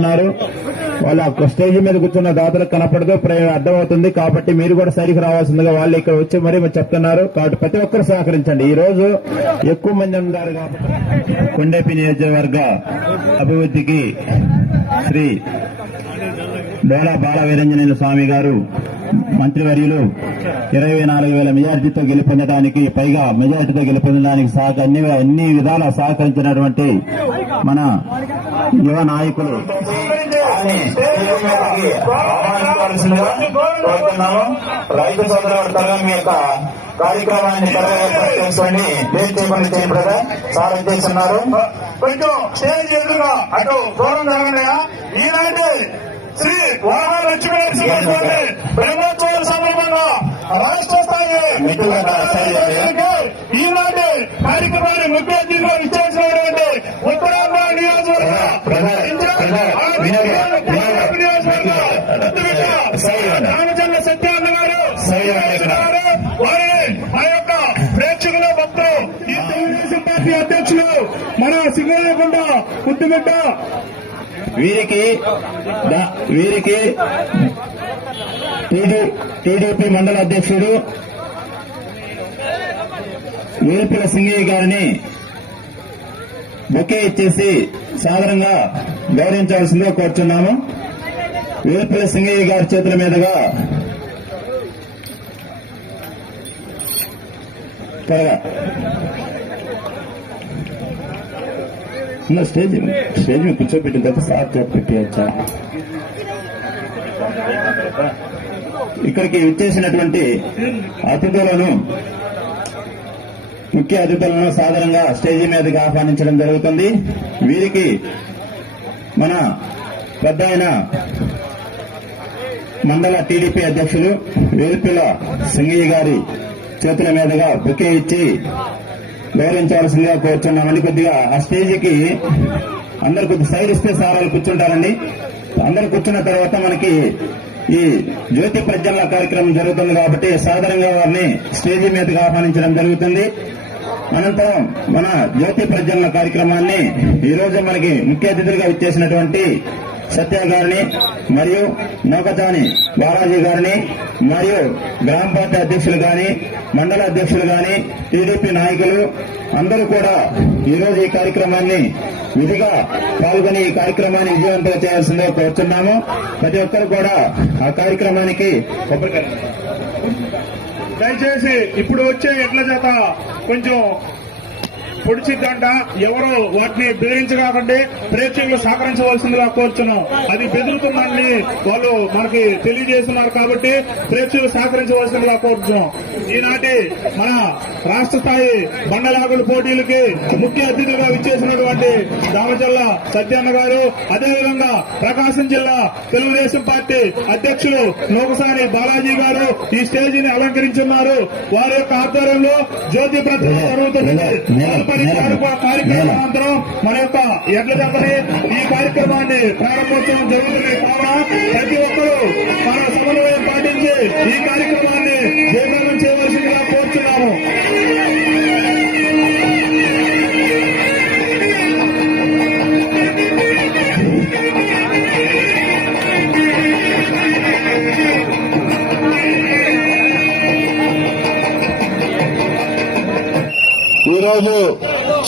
పక్క రావాలని ఉన్నారు వాళ్ళ స్టేజ్ మీద కూర్చున్న దాతలకు కనపడదు అర్థమవుతుంది. కాబట్టి మీరు కూడా సరికి రావాల్సిందిగా వాళ్ళు ఇక్కడ వచ్చి మరీ చెప్తున్నారు. కాబట్టి ప్రతి ఒక్కరు సహకరించండి. ఈ రోజు ఎక్కువ మంది ఉన్నారు కాబట్టి కొండేపి నియోజకవర్గ అభివృద్ధికి శ్రీ డోలా బాల వీరంజనేయుల స్వామి గారు మంత్రివర్యులు ఇరవై నాలుగు వేల మెజార్టీతో గెలుపొందడానికి పైగా మెజార్టీతో గెలుపొందడానికి సహక అన్ని అన్ని విధాలా సహకరించినటువంటి మన యువ నాయకులు. రైతు యొక్క కార్యక్రమాన్ని చేయబడగా సార్ చేస్తున్నారు? కొంచెం స్టేజ్ ఎదురుగా అటు దూరం జరగండియా ఈనాటి శ్రీ వాహన లక్ష్మీ బ్రహ్మోత్సవాల సందర్భంగా రాష్ట్ర స్థాయి. ఈనాటి కార్యక్రమాన్ని ముఖ్య అతిథిగా విచ్చేసినటువంటి ఉత్తరాంధ్ర నియోజకవర్గ. రామచంద్ర గారు. వారిని ఆ యొక్క ప్రేక్షకుల భక్తులు ఈ తెలుగుదేశం పార్టీ అధ్యక్షులు మన సింగయ్యకొండ ముద్దుబిడ్డ వీరికి వీరికి టీడీపీ మండల అధ్యక్షుడు వేలుపుల సింగయ్య గారిని బొకే ఇచ్చేసి సాధారణంగా గౌరవించాల్సిందిగా కోరుచున్నాము. వేలుపుల సింగయ్య గారి చేతుల మీదుగా త్వరగా. ఉన్న స్టేజ్ స్టేజ్ మీద కూర్చోబెట్టిన తర్వాత సార్ పెట్టేయచ్చా ఇక్కడికి విచ్చేసినటువంటి అతిథులను ముఖ్య అతిథులను సాధారణంగా స్టేజీ మీదకి ఆహ్వానించడం జరుగుతుంది. వీరికి మన పెద్ద మండల టీడీపీ అధ్యక్షులు వేలుపిల్ల సింగయ్య గారి చేతుల మీదుగా బుకే ఇచ్చి గౌరవించాల్సిందిగా కోరుచున్నామని కొద్దిగా ఆ స్టేజ్కి అందరు కొద్ది సైడ్ ఇస్తే సార్ వాళ్ళు కూర్చుంటారండి. అందరు కూర్చున్న తర్వాత మనకి ఈ జ్యోతి ప్రజ్వల కార్యక్రమం జరుగుతుంది కాబట్టి సాధారణంగా వారిని స్టేజీ మీదకి ఆహ్వానించడం జరుగుతుంది. అనంతరం మన జ్యోతి ప్రజ్వలన కార్యక్రమాన్ని ఈ రోజు మనకి ముఖ్య అతిథులుగా ఇచ్చేసినటువంటి సత్య గారిని మరియు నౌకచాని బాలాజీ గారిని మరియు గ్రామ పార్టీ అధ్యక్షులు గాని మండల అధ్యక్షులు గాని టీడీపీ నాయకులు అందరూ కూడా ఈరోజు ఈ కార్యక్రమాన్ని విధిగా పాల్గొని ఈ కార్యక్రమాన్ని విజయవంతం చేయాల్సిందే కోరుతున్నాము ప్రతి ఒక్కరు కూడా ఆ కార్యక్రమానికి దయచేసి ఇప్పుడు వచ్చే ఎట్ల చేత కొంచెం పొడిచిద్దంట ఎవరు వాటిని బెదిరించకాకండి ప్రేక్షకులు సహకరించవలసిందిగా కోరుచున్నాం. అది బెదురుతుందని వాళ్ళు మనకి తెలియజేస్తున్నారు కాబట్టి ప్రేక్షకులు సహకరించవలసిందిగా కోరుచున్నాం. ఈనాటి మన రాష్ట్ర స్థాయి బండలాగుల పోటీలకి ముఖ్య అతిథులుగా విచ్చేసినటువంటి దామచల్ల సత్యన్న గారు అదేవిధంగా ప్రకాశం జిల్లా తెలుగుదేశం పార్టీ అధ్యక్షులు నూకసాని బాలాజీ గారు ఈ స్టేజీని అలంకరించున్నారు. వారి యొక్క ఆధ్వర్యంలో జ్యోతి ప్రతిమ జరుగుతుంది తదుపరి కార్య- కార్యక్రమం అనంతరం మన యొక్క ఎడ్ల దెబ్బని ఈ కార్యక్రమాన్ని ప్రారంభోత్సవం జరుగుతుంది. కావున ప్రతి ఒక్కరూ మన సమన్వయం పాటించి ఈ కార్యక్రమాన్ని జయప్రదం చేయవలసిందిగా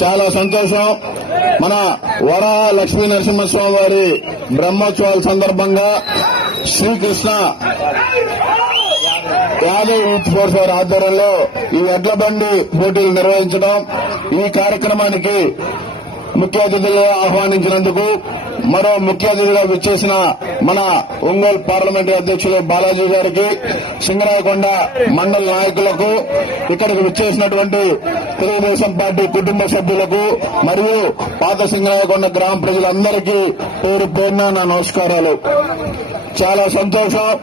చాలా సంతోషం. మన వర లక్ష్మీ నరసింహస్వామి వారి బ్రహ్మోత్సవాల సందర్భంగా శ్రీకృష్ణ యాదవ్ యూత్ ఫోర్స్ వారి ఆధ్వర్యంలో ఈ ఎడ్ల బండి పోటీలు నిర్వహించడం ఈ కార్యక్రమానికి ముఖ్య అతిథులు ఆహ్వానించినందుకు మరో ముఖ్య అతిథిగా విచ్చేసిన మన ఒంగోలు పార్లమెంటు అధ్యక్షులు బాలాజీ గారికి సింగరాయకొండ మండల నాయకులకు ఇక్కడికి విచ్చేసినటువంటి తెలుగుదేశం పార్టీ కుటుంబ సభ్యులకు మరియు పాత సింగరాయకొండ గ్రామ ప్రజలందరికీ పేరు పేరున నా నమస్కారాలు. చాలా సంతోషం.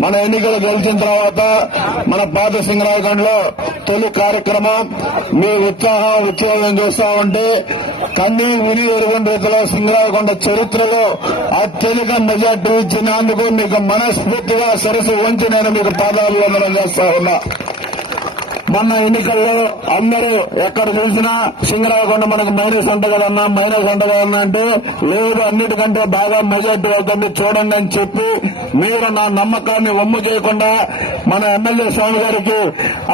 మన ఎన్నికలు గెలిచిన తర్వాత మన పాత సింగరాయకొండలో తొలి కార్యక్రమం. మీ ఉత్సాహం ఉత్సవం చూస్తా ఉంటే కన్నీ విని ఎరుగుండ రీతిలో సింగరాయకొండ చరిత్రలో అత్యధిక మెజార్టీ ఇచ్చినందుకు మీకు మనస్ఫూర్తిగా సరస్సు వంచి నేను మీకు పాదాలు వందనం చేస్తా ఉన్నా. మొన్న ఎన్నికల్లో అందరూ ఎక్కడ చూసినా సింగరాయకొండ మనకు మైనస్ అంట కదన్నా మైనస్ అంట కదన్నా అంటే లేదు అన్నిటికంటే బాగా మెజార్టీ అవుతుంది చూడండి అని చెప్పి మీరు నా నమ్మకాన్ని ఒమ్ము చేయకుండా మన ఎమ్మెల్యే స్వామి గారికి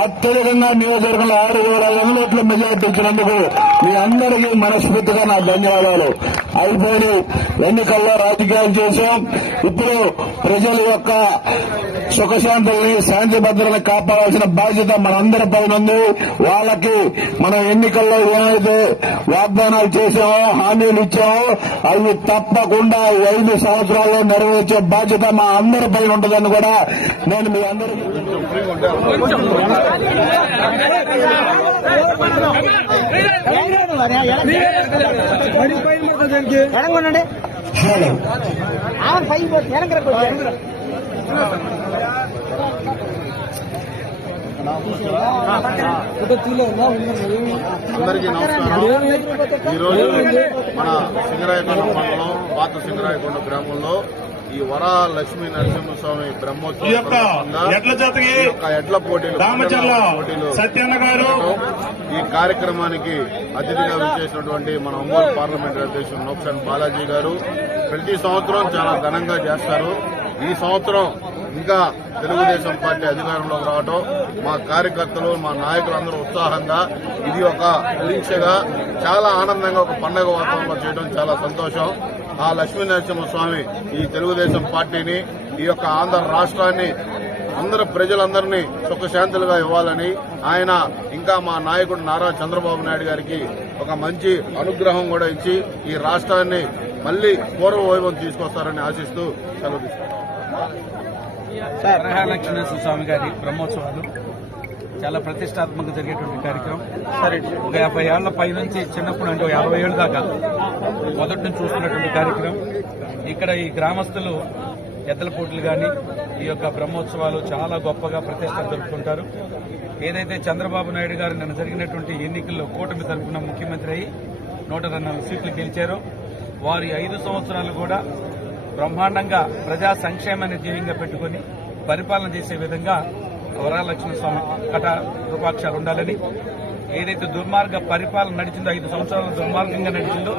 అత్యధికంగా నియోజకవర్గంలో ఆరు వేల ఐదు మెజార్టీ ఇచ్చినందుకు మీ అందరికీ మనస్ఫూర్తిగా నా ధన్యవాదాలు. అయిపోయి ఎన్నికల్లో రాజకీయాలు చేశాం. ఇప్పుడు ప్రజల యొక్క సుఖశాంతుల్ని శాంతి భద్రతని కాపాడాల్సిన బాధ్యత మనందరి పైన ఉంది. వాళ్ళకి మనం ఎన్నికల్లో ఏమైతే వాగ్దానాలు చేశామో హామీలు ఇచ్చామో అవి తప్పకుండా ఐదు సంవత్సరాల్లో నెరవేర్చే బాధ్యత మా అందరి పైన ఉంటుందని కూడా నేను మీ అందరికీ ఎడంగొండండి ఆమె పై అందరికీ నమస్కారం. ఈరోజు మన సింగరాయకొండ మండలం పాత సింగరాయకొండ గ్రామంలో ఈ వరా లక్ష్మీ నరసింహస్వామి బ్రహ్మోత్సవం ఎడ్ల పోటీలు పోటీలు ఈ కార్యక్రమానికి అతిథిగా విచ్చేసినటువంటి మన ఒంగోలు పార్లమెంటరీ అధ్యక్షుడు నోక్సన్ బాలాజీ గారు. ప్రతి సంవత్సరం చాలా ఘనంగా చేస్తారు. ఈ సంవత్సరం ఇంకా తెలుగుదేశం పార్టీ అధికారంలోకి రావడం మా కార్యకర్తలు మా నాయకులందరూ ఉత్సాహంగా ఇది ఒక పరీక్షగా చాలా ఆనందంగా ఒక పండగ వాతావరణంలో చేయడం చాలా సంతోషం. ఆ లక్ష్మీనరసింహ స్వామి ఈ తెలుగుదేశం పార్టీని ఈ యొక్క ఆంధ్ర రాష్ట్రాన్ని అందరు ప్రజలందరినీ సుఖశాంతులుగా ఇవ్వాలని ఆయన ఇంకా మా నాయకుడు నారా చంద్రబాబు నాయుడు గారికి ఒక మంచి అనుగ్రహం కూడా ఇచ్చి ఈ రాష్ట్రాన్ని మళ్ళీ పూర్వ వైభవం తీసుకొస్తారని ఆశిస్తూ సెలవు తీసుకుంటాం స్వామి గారి బ్రహ్మోత్సవాలు చాలా ప్రతిష్టాత్మకంగా జరిగేటువంటి కార్యక్రమం. సరే ఒక యాభై ఏళ్ళ పై నుంచి చిన్నప్పుడు అంటే యాభై ఏళ్ళ దాకా మొదటి నుంచి చూస్తున్నటువంటి కార్యక్రమం. ఇక్కడ ఈ గ్రామస్తులు ఎద్దల పోటీలు కానీ ఈ యొక్క బ్రహ్మోత్సవాలు చాలా గొప్పగా ప్రతిష్ట జరుపుకుంటారు. ఏదైతే చంద్రబాబు నాయుడు గారు నిన్న జరిగినటువంటి ఎన్నికల్లో కూటమి తరఫున ముఖ్యమంత్రి అయి నూట నాలుగు సీట్లు గెలిచారో వారి ఐదు సంవత్సరాలు కూడా బ్రహ్మాండంగా ప్రజా సంక్షేమాన్ని ధ్యేయంగా పెట్టుకుని పరిపాలన చేసే విధంగా వరాలక్ష్మి స్వామి కట కృపాక్షాలు ఉండాలని. ఏదైతే దుర్మార్గ పరిపాలన నడిచిందో ఐదు సంవత్సరాలు దుర్మార్గంగా నడిచిందో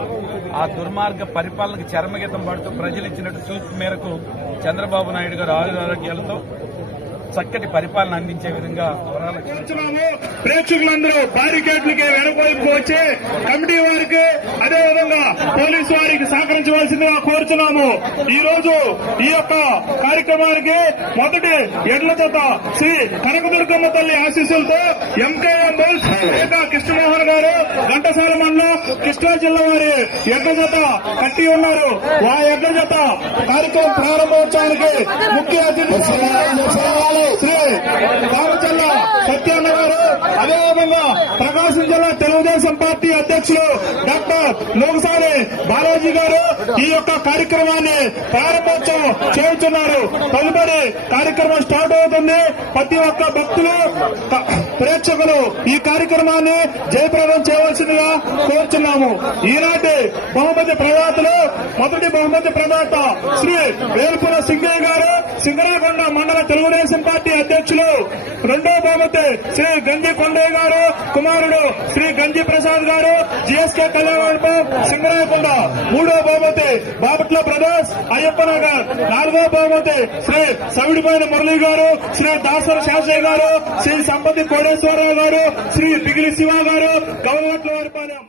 ఆ దుర్మార్గ పరిపాలనకు చరమగీతం పాడుతూ ప్రజలు ఇచ్చినట్టు సూచన మేరకు చంద్రబాబు నాయుడు గారు ఆయుర ఆరోగ్యాలతో చక్కటి పరిపాలన అందించే విధంగా ప్రేక్షకులందరూ బారికేడ్లకి వెనకవైపు వచ్చి కమిటీ వారికి అదే విధంగా పోలీసు వారికి సహకరించవలసిందిగా కోరుతున్నాము ఈ రోజు ఈ యొక్క కార్యక్రమానికి మొదటి ఎడ్ల జత శ్రీ కనకదుర్గమ్మ తల్లి ఆశీస్సులతో ఎంకేఎం బోల్స్ రేఖా కృష్ణమోహన్ గారు ఘంటసాల మండలం కృష్ణా జిల్లా వారి ఎడ్ల జత కట్టి ఉన్నారు. ఆ ఎడ్ల జత కార్యక్రమం ప్రారంభోత్సవానికి ముఖ్య అతిథి శ్రీ రామచంద్ర సత్యాన్న గారు అదేవిధంగా ప్రకాశం జిల్లా తెలుగుదేశం పార్టీ అధ్యక్షులు డాక్టర్ లోకసారి బాలాజీ గారు ఈ యొక్క కార్యక్రమాన్ని ప్రారంభోత్సవం చేస్తున్నారు తదుపరి కార్యక్రమం స్టార్ట్ అవుతుంది. ప్రతి ఒక్క భక్తులు ప్రేక్షకులు ఈ కార్యక్రమాన్ని జయప్రదం చేయవలసిందిగా తీసుకొచ్చున్నాము ఈనాటి బహుమతి ప్రదాతలు మొదటి బహుమతి ప్రదాత శ్రీ వేల్పుల సింగయ్య గారు సింగరాకొండ మండల తెలుగుదేశం పార్టీ అధ్యక్షులు. రెండో బహుమతి శ్రీ గంజి కొండయ్య గారు కుమారుడు శ్రీ గంజి ప్రసాద్ గారు జిఎస్కే కళ్యాణ మండపం సింగరాయకొండ మూడో బహుమతి బాపట్ల ప్రదాస్ అయ్యప్ప నగర్. నాలుగో బహుమతి శ్రీ సవిడిపోయిన మురళి గారు శ్రీ దాసర శాస్త్రి గారు శ్రీ సంపతి కోడేశ్వరరావు గారు శ్రీ పిగిలి శివ గారు గవర్నమెంట్ వారిపాలెం